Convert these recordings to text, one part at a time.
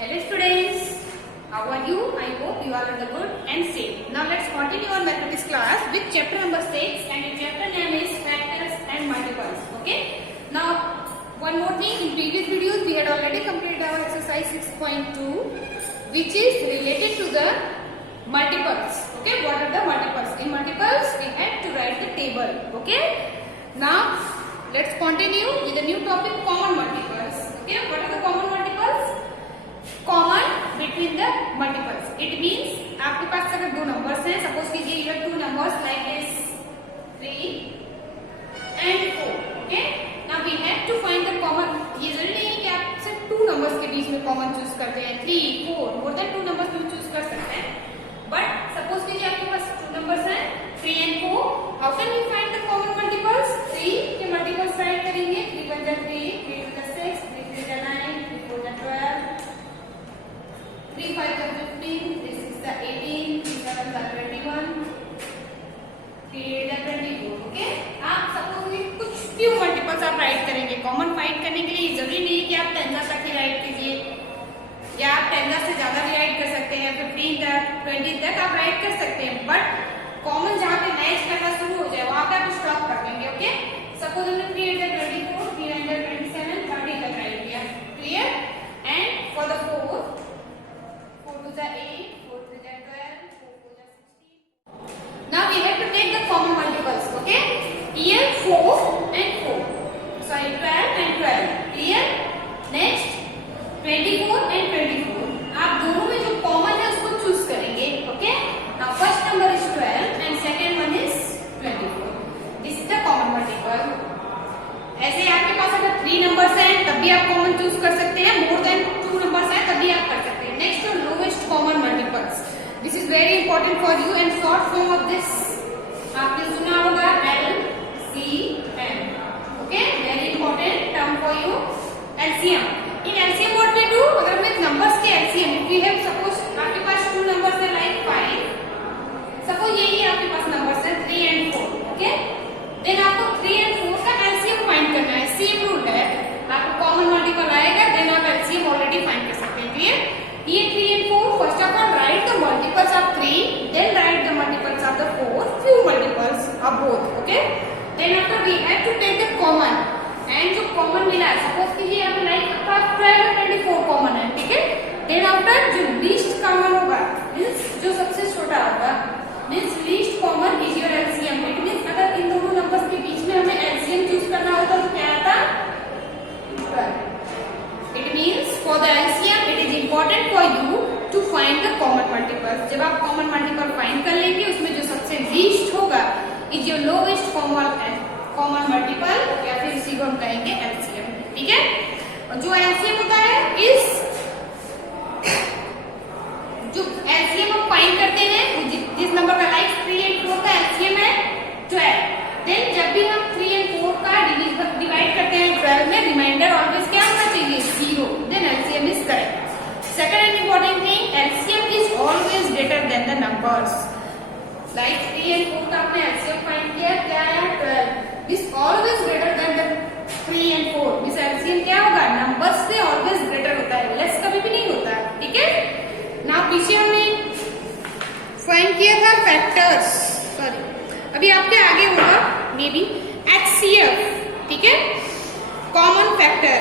Hello students, how are you? I hope you all are the good and safe. Now let's continue our mathematics class with chapter number 6 and the chapter name is factors and multiples. Okay. Now one more thing, in previous videos we had already completed our exercise 6.2 which is related to the multiples. Okay, what are the multiples? In multiples we had to write the table. Okay. Now let's continue with the new topic, common multiples. Okay, what are the common multiples? Common between the multiples. It means आपके पास अगर दो numbers हैं, suppose कीजिए you have two numbers like this 3 and 4. Okay, now we have to find the common. ये जरूरी नहीं है कि आप सिर्फ टू नंबर्स के बीच में कॉमन चूज करते हैं. 3 4 मोर देन टू नंबर्स भी चूज कर सकते हैं. बट सपोज कीजिए आपके पास टू नंबर्स हैं 3 and 4. How can we find the common multiples? 3 के मल्टीपल्स राइट करेंगे. 3 1 जा 3, 3 2 जा 6, 3 3 जा 9, 3 4 जा 12, 3 5 are 15, 3 6 are 18, 3 7 are 21, 3 8 are 24. ओके, आप सपोज कुछ फ्यू मल्टीपल्स आप राइट करेंगे. कॉमन फाइंड करने के लिए जरूरी नहीं है कि आप 10 तक ही राइट कीजिए, या आप 10 से ज्यादा भी राइट कर सकते हैं. 15 तक 20 तक आप राइट कर सकते हैं. बट कॉमन जहाँ पे मैच करना शुरू हो जाए वहां पे आप स्टॉप कर देंगे. ओके, सपोज हमने 3 8 are 24, 3 9 are 27, 30 तक राइट किया. क्लियर? एंड फॉर द 4 4 2 are 8, 4 3 are 12, 4 4 are 16. Now we have to take the common multiples. Okay, here 4 and 4. Sorry, 12 and 12. Clear? Next 24 and 24. आप दोनों में जो कॉमन है उसको चूज करेंगे. Okay. Now first number is 12 and second one is 24. This is the common multiple. ऐसे आपके पास अगर 3 नंबर्स हैं तब भी आप कॉमन चूज कर सकते हैं. मोर देन 2 नंबर्स हैं तब भी आप कर सकते हैं. Next to lowest common multiples. This is very important for you and short form of this आपने सुना होगा LCM. Okay, very important term for you. LCM. In LCM what we do? अगर हम नंबर्स के LCM, we have suppose आपके पास 2 नंबर्स हैं like 5. सपोज यही आपके पास नंबर्स हैं 3 and 4. Okay, देन आपको 3 and 4 का LCM फाइंड करना है. सेम रूल है, आपको कॉमन मल्टीपल आएगा देन आप LCM ऑलरेडी फाइंड कर सकते हैं. Clear? Here 3 and 4, first of all write the multiples of 3, then write the multiples of the 4, few multiples of both. Okay, then after we have to take the common, and जो common मिला है सपोज कीजिए हमें लाइक 12 और 24 कॉमन है. ठीक है, then after जो least common होगा मीन्स जो सबसे छोटा होगा means least common is your LCM. It means अगर इन दोनों नंबर्स के बीच में हमें LCM चूज करना होता तो क्या आता? 12. It means for the LCM it is important for you to find the common multiples. जब आप common multiple find कर लेंगे उसमें जो सबसे least होगा is your lowest common multiple, या फिर इसी को हम कहेंगे LCM. ठीक है, और जो LCM होता है इस जो LCM हम फाइंड करते हैं जिस नंबर का लाइक 3 and 4 का LCM है 12. देन जब भी हम 3 and 4 का डिवाइड करते हैं 12 में, रिमाइंडर ऑलवेज क्या होना चाहिए? 0. Then LCM is correct. Second and important thing, LCM is always greater than the numbers. Like 3 and 4 का आपने LCM फाइंड किया, क्या है? 12. Is always greater than the 3 and 4. इस LCM क्या होगा? नंबर्स से ऑलवेज ग्रेटर होता है, लेस कभी भी नहीं होता. ठीक है ना. पीछे हमने फाइंड किया था फैक्टर्स, सॉरी अभी आपके आगे होगा मे बी HCF. ठीक है, common factor,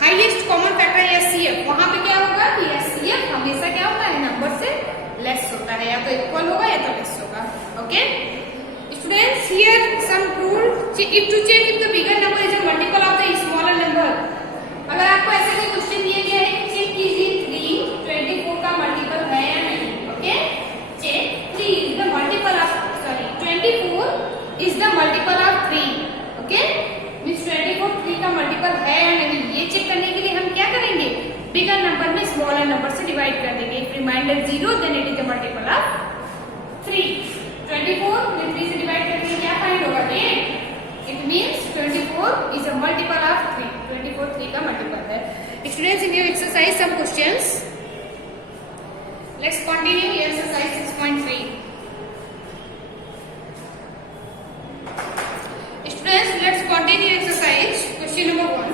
highest common factor HCF. वहां पे क्या होगा कि HCF हमेशा क्या होता है? नंबर से लेस होता है, या तो इक्वल होगा या तो लेस होगा. Okay students, here some rule. If to check if the bigger number is a multiple of the smaller number. अगर आपको ऐसा कोई क्वेश्चन दिया गया है कि चेक कीजिए 3 24 का मल्टीपल है या नहीं. Okay, check 3 is the multiple of 24 is the multiple of 3. Okay, means 24 3 का मल्टीपल है या नहीं, ये चेक करने के लिए हम क्या करेंगे? बिगर नंबर में स्मॉलर नंबर से डिवाइड कर देंगे. If remainder 0 then it is the multiple of 3. 24 में 3 से डिवाइड करके क्या फाइंड होगा? 8. It means 24 is a multiple of 3. 24 3 का मल्टीपल है. Students, in your exercise some questions. Let's continue exercise 6.3. Students, let's continue exercise. Question number 1.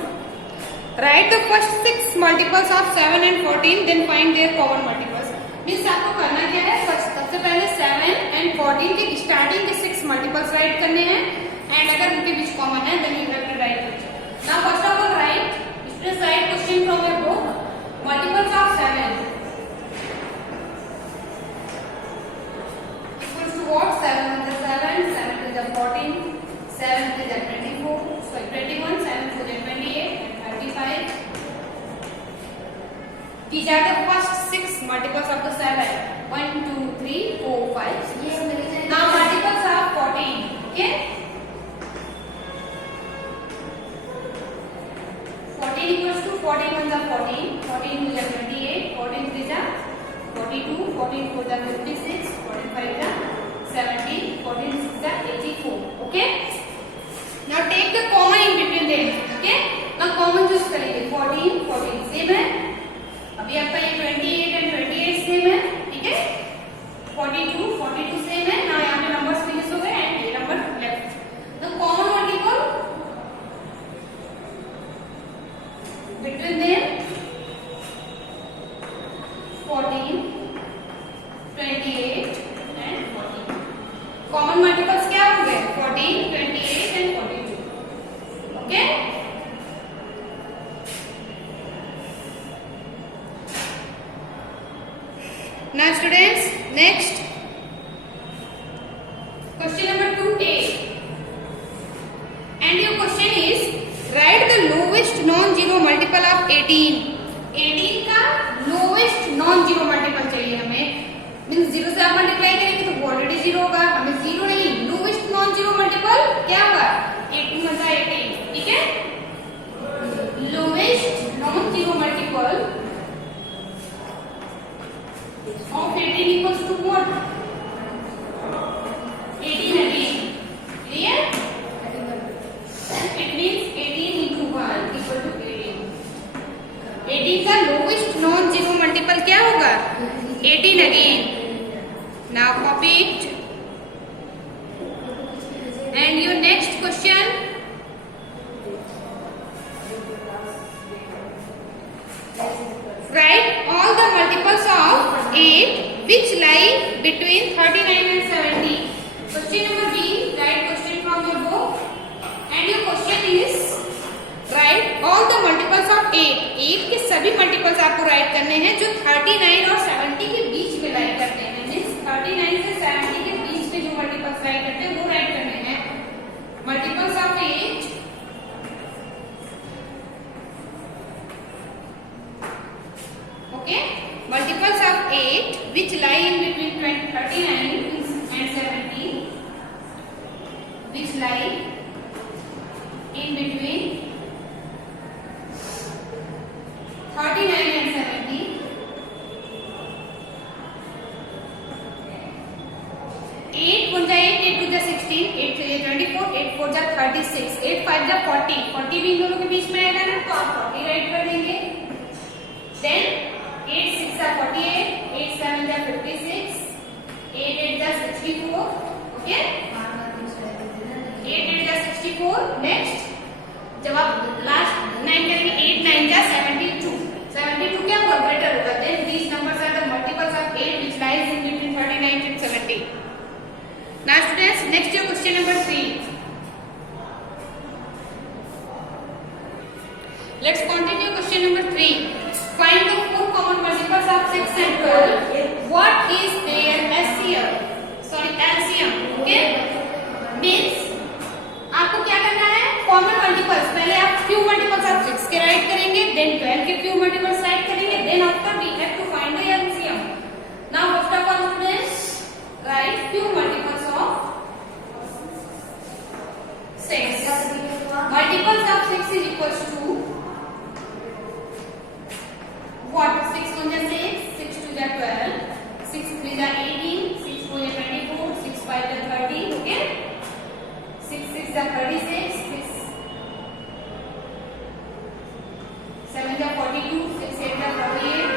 Write the first 6 multiples of 7 and 14 then find their common multiples. Means आपको करना क्या है, सबसे पहले 7 and 14 के स्टार्टिंग के 6 मल्टीपल्स राइट करने हैं एंड अगर उनके बीच कॉमन है then you have to write it. Now first of all right students write question from your book multiples of 7 equals to what? 7 to the 7, 7 to the 14, 7 to the 24, sorry 21, 7 to the 28 and 35. These are the first 6 multiples of the 7. 1, 2, 3, 4, 5, 6. Now multiples of 14. Okay? 14 equals to 14 1 is 14, 14 2 is 28, 14 3 is 42, 14 4 is 56, 14 5 is 70, 14 6 is 84. Okay? Now take the common in between them. Okay? Now common choose करेंगे 14 14 सेम है, अभी आपका ये 28 and 28 सेम है, ठीक है, 42 42 सेम है। ना यहाँ पे नंबर्स फिनिश हो गए एंड ये नंबर लेफ्ट। तो कॉमन मल्टीपल बिटवीन देम 14 28 एंड 14। कॉमन मल्टीपल्स क्या हो गए 14 28 एंड 42। Okay now students next question number 2a and your question is write the lowest non-zero multiple of 18 का lowest non-zero multiple चाहिए हमें। मीन्स 0 से आप मल्टीप्लाई करेंगे तो वो ऑलरेडी 0 होगा, हमें 0 नहीं lowest non-zero multiple क्या होगा 18 बचा 18, ठीक है। lowest non-zero multiple of 18 equals to what? 18 again. Clear? It means 18 into 1 equal to 18. 18 का lowest non-zero multiple क्या होगा 18 again. Now copy it. And your next question. Write all the multiples of 8 which lie between 39 and 70. Question number B. Write question from your book. And your question is write all the multiples of 8. 8 के सभी multiples आपको write करने हैं जो 39 और 70 के बीच में lie करते हैं। Means 39 से 70 के बीच में जो multiples lie करते हैं वो write करने हैं। Multiples of 8 okay, multiples of 8 which lie in between 39 and 70, which lie in between 39 and 70, 8 1 जा 8, 8 2 जा 16, 8 3 जा 24, 8 4 जा 36, 8 5 जा 40, 40 भी इन दोनों के बीच में आएगा ना तो आप 40 राइट कर देंगे। Then 8 6 are 48, 8 7 are 56, 8 8 are 64. Okay? 8 8 are 64. Next, जब आप लास्ट 9 करेंगे 8 9 are 72. 72 क्या होगा बेटर होगा। Then these numbers are the multiples of 8 which lies in between 39 and 70. Now students, next your question number 3. Let's continue question number 3. Find the 4 common multiples of 6 and 12. What is their LCM? Sorry, LCM. Okay? Means आपको क्या करना है common multiples पहले आप few multiples of 6 के write करेंगे, then 12 के few multiples write करेंगे, then after we have to find the LCM. Now first of all students write few multiples of 6. Multiples of 6 is equals to what? 6 1 is 6, 6 2 is 12, 6 3 is 18, 6 4 is 24, 6 5 is 30, okay? 6 6 is 36, 6 7 is 42, 6 8 is 48,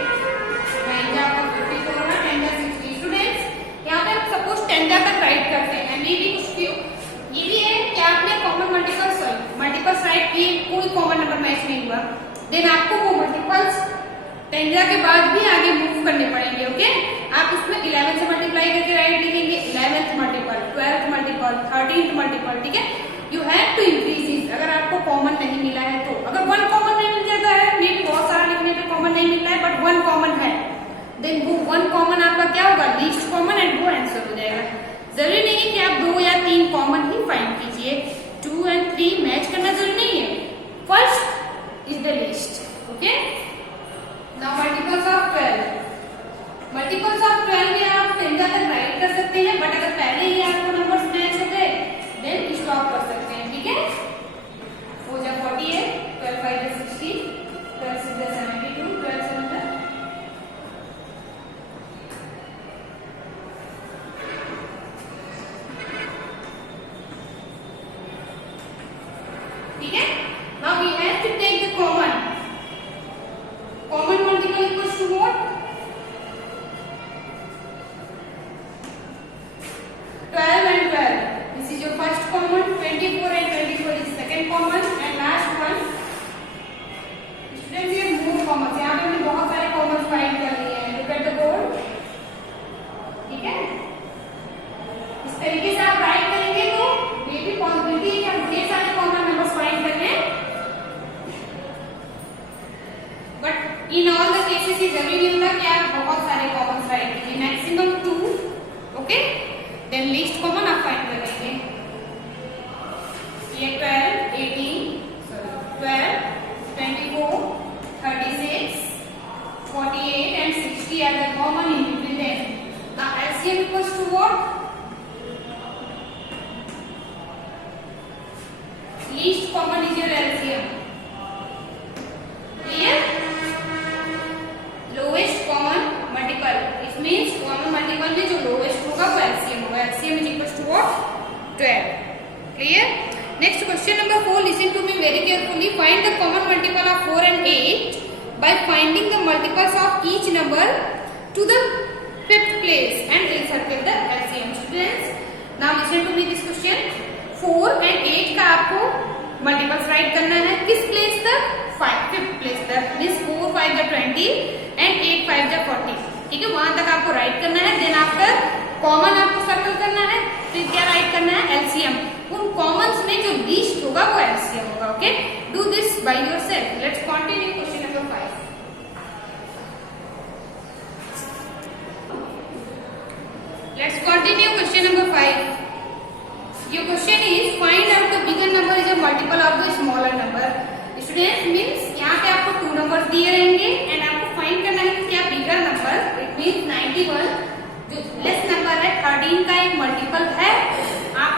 9 is 54 और 10 is 60. Students, यहाँ पे सपोज 10 तक राइट करते हैं, ये भी कुछ ये भी है कि आपने कॉमन मल्टीपल्स राइट किए, कोई कॉमन नंबर मैच नहीं हुआ देन आपको वो मल्टीपल्स 10 के बाद भी आगे मूव करने पड़ेंगे। ओके, आप उसमें 11 से मल्टीप्लाई करके राइट लिखेंगे, 11th multiple, 12th multiple, 13th multiple. ठीक है, you have to increase it. अगर आपको कॉमन नहीं मिला है तो, अगर वन कॉमन नहीं मिल जाता है, मे भी बहुत सारा लिखने पे कॉमन नहीं मिल रहा है बट वन कॉमन है, देन वो वन कॉमन आपका क्या होगा, लीस्ट कॉमन, एंड वो आंसर हो जाएगा। जरूरी नहीं है कि आप 2 या 3 कॉमन ही फाइंड कीजिए, 2 and 3 मैच करना जरूरी नहीं है, first is the least. Okay, now multiples of 12। Multiples of 12 में आप 10 तक राइट कर सकते हैं, बट अगर पहले ही आपको नंबर्स मैच हो गए देन स्टॉप कर सकते हैं। ठीक है, हो जाए 48, 12 5 is 60, 12 6 is 72, 12 7 is, ठीक है। Now we have to take the common multiple equals to what, 12 and 12. This is your first common. 24 and 24 is second common, and last one. Students, ये more commons. यहाँ पे हमने बहुत सारे commons find कर लिए हैं. Look at the board. ठीक है? इस तरीके से आप write करेंगे तो ये भी possibility है कि हम ढेर सारे common numbers find कर लें. But in all the cases ये जरूरी नहीं होता कि आप बहुत सारे commons write कीजिए. Maximum 2. Okay? Then least common आप फाइंड करेंगे। ये 12, 12, 24, 36, 48 and 60 are the common in between them. Now LCM equals to what? Least common is your LCM. Clear? Lowest common multiple. It means common multiple में जो lowest होगा वो LCM होगा. LCM is equals to what? 12. Clear? Next question number 4. Listen to me very carefully. Find the common multiple of 4 and 8 by finding the multiples of each number to the 5th place and encircle the LCM. Students, now listen to me this question. 4 and 8 का आपको multiples write करना है किस place तक? 5th place तक. Means 4 5 the 20 and 8 5 the 40. ठीक है, वहां तक आपको राइट करना है। देन आफ्टर कॉमन आपको सर्कल करना है, फिर क्या राइट करना है, एलसीएम। उन कॉमन्स में जो लीस्ट होगा वो एलसीएम होगा। Okay, do this by yourself. Let's continue question number 5। Let's continue question number 5। Your question is find out the bigger number is a multiple of the smaller number. Students, means यहाँ पे आपको 2 नंबर दिए रहेंगे एंड आपको फाइंड करना है कि क्या बिगर नंबर, इट मीन्स 91 जो लेस नंबर है 13 का एक मल्टीपल है। आप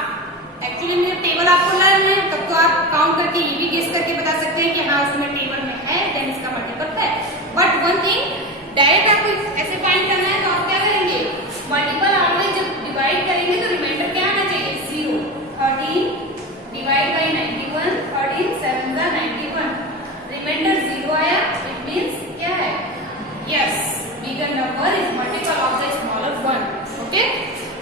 एक्चुअली मेरे टेबल आपको लर्न है, तब तो आप काउंट करके ये भी गेस करके बता सकते हैं कि हाँ उसमें टेबल में है देन इसका मल्टीपल है। बट वन थिंग, डायरेक्ट आपको ऐसे फाइंड करना है तो आप क्या करेंगे, मल्टीपल ऑलवेज जब डिवाइड करेंगे तो रिमाइंडर क्या आना चाहिए, 0। 13 डिवाइड बाई 91, 13 7 का 91, रिमाइंडर 0 आया, इट मीन्स क्या है, यस बिगर number is multiple of the smaller one. Okay,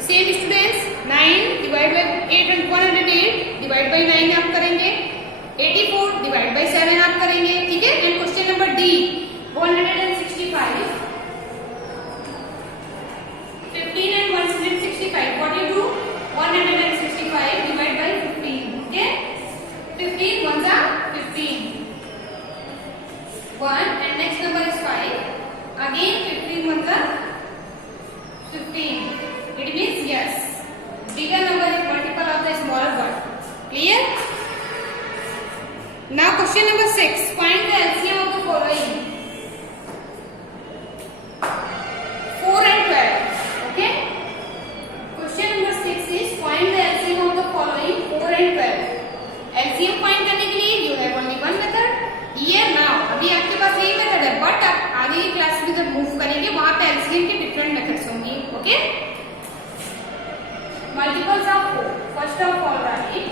same students, 9 divide by 8 and 108 डिवाइड बाई 9 आप करेंगे, 84 डिवाइड बाई 7 आप करेंगे। ठीक है, एंड क्वेश्चन नंबर डी 165, 15 and 165, what you do, 165 divide by 15. Okay, 15 ones are 15, 1 and next number is 5, again 15 ones are 15. It means yes, bigger number is multiple of the smaller one. Clear? Now question number 6, find the LCM of the following, 4 and 12. Okay, question number 6 is find the LCM of the following 4 and 12. LCM find करने के लिए you have only one method. Here now, अभी आपके पास यही मेथड है, बट आप आगे की क्लास में जब मूव करेंगे वहां पे LCM के डिफरेंट मेथड्स होंगे। Okay, multiples of 4, first of all right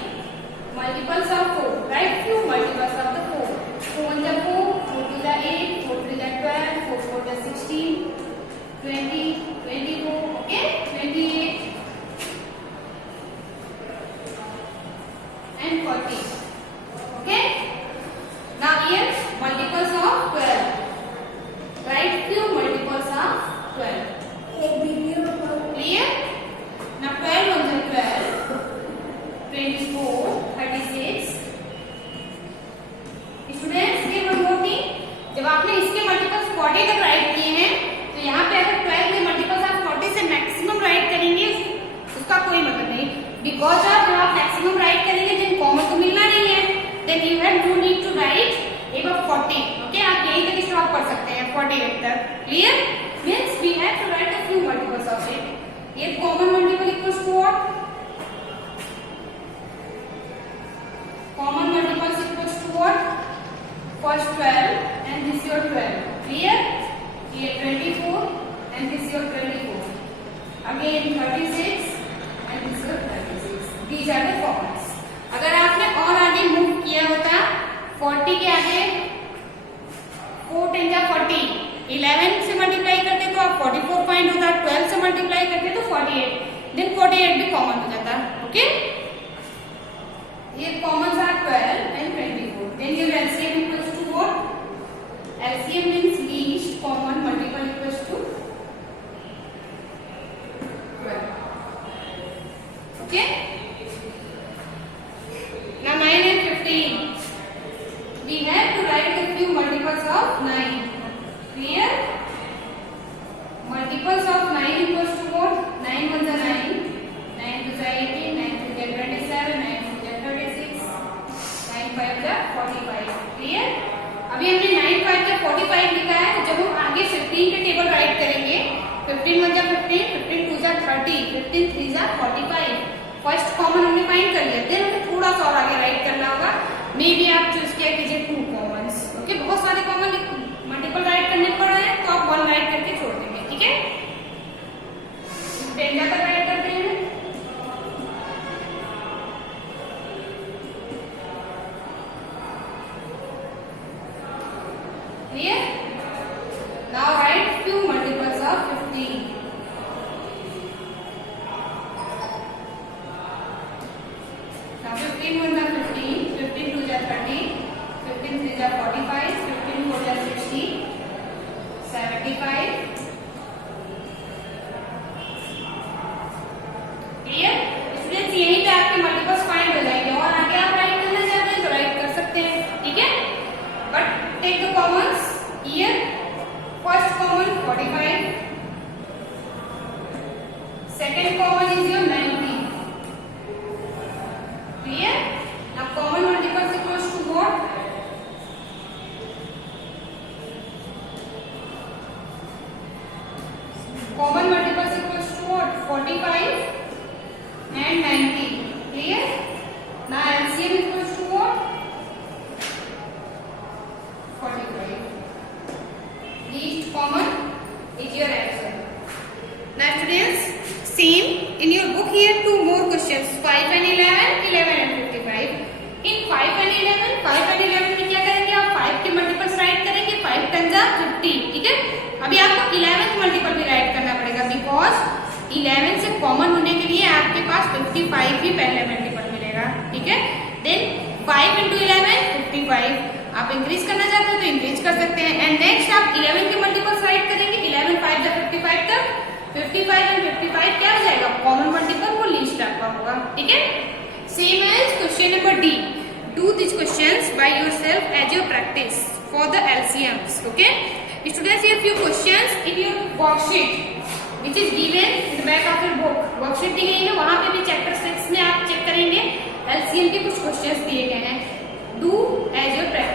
multiples of 4, write few multiples of the 4. 4 1 is 4, 4 2 is 8, 4 3 is 12, 4 4 is 16, 20, 24, okay, 28 and 40. Okay, now here multiples 40 तक राइट किए हैं, तो यहाँ पे अगर 12 के मल्टीपल्स आप 40 से मैक्सिमम राइट करेंगे उसका कोई मतलब नहीं, बिकॉज जब आप मैक्सिमम राइट करेंगे देन कॉमन तो मिलना नहीं है, then you have no need to write above 40. Okay, आप यहीं तक स्टॉप कर सकते हैं 48 तक. Clear? Means we have to write a few multiples of it. ये common multiple equals to what? Common multiples equals to what? First 12 and this your 12. Clear? Here 24 and this your 24. Again 36 and this your 36. These are the commons. अगर आपने और आगे मूव किया होता 40 के आगे 4 10 जा 40, 11 से मल्टीप्लाई करते तो आप 44 पॉइंट होता, 12 से मल्टीप्लाई करते तो 48, देन 48 भी कॉमन हो जाता. ओके, here commons are 12 and 24. Then your LCM equals to what? LCM means least common multiple equals to 12. Okay? Now 9 and 15. We have to write a few multiples of 9. Clear? Multiples of 9 equals to what? 9 ones are 9. 9 2s are 18. 9 2s are 27. 9 5 का 45. क्लियर? अभी हमने 9 5 का 45 लिखा है, जब हम आगे 15 के टेबल राइट करेंगे 15 1 जा 15, 15 2 जा 30, 15 3 जा 45. फर्स्ट कॉमन हमने फाइंड कर लिया, देन हमें थोड़ा सा और आगे राइट करना होगा. मे बी आप चूज किया कीजिए 2 कॉमन्स. ओके, बहुत सारे कॉमन मल्टीपल राइट करने पड़ रहे हैं तो आप 1 राइट करके छोड़ देंगे. ठीक है, 10 तक राइट करते हैं. Clear? Now write few multiples of 15. Now 15 1 are 15, 15 2 are 30, 15 3 are 45, 15 4 are 60, 75. Clear? Students, यहीं पे आपके multiples find हो जाएंगे और आगे आप राइट करना चाहते हैं तो राइट कर सकते हैं. ठीक है, but take the commons. Here first common 45, second common is your 90. Clear? Now common multiples equals to what? Common multiples equals to what? 45 and 90. Clear? Now LCM equals to what? 45. Least common is your answer. Now students, same in your book here 2 more questions, 5 and 11, 11 and 55. In 5 and 11, 5 and 11 में क्या करेंगे आप? 5 के multiples right करेंगे, 5 10 जा 50. ठीक है, अभी आपको 11th मल्टीपल भी राइट करना पड़ेगा, बिकॉज 11 से कॉमन होने के लिए आपके पास 55 भी पहले मल्टीपल मिलेगा. ठीक है, देन 5 into 11 55. आप इंक्रीज करना चाहते हो तो इंक्रीज कर सकते हैं. एंड नेक्स्ट आप 11 के मल्टीपल्स राइट करेंगे, 11 5 जा 55 तक, 55 एंड 55 क्या हो जाएगा? कॉमन मल्टीपल, वो लीस्ट आपका होगा. ठीक है, same as question number D. Do this questions by yourself as your practice for the LCMs. Okay students, here few questions in your worksheet which is given in the back of your book. Worksheet दी गई है, वहां पे भी चैप्टर 6 में आप चेक करेंगे LCM के कुछ क्वेश्चंस दिए गए हैं. Do as your practice.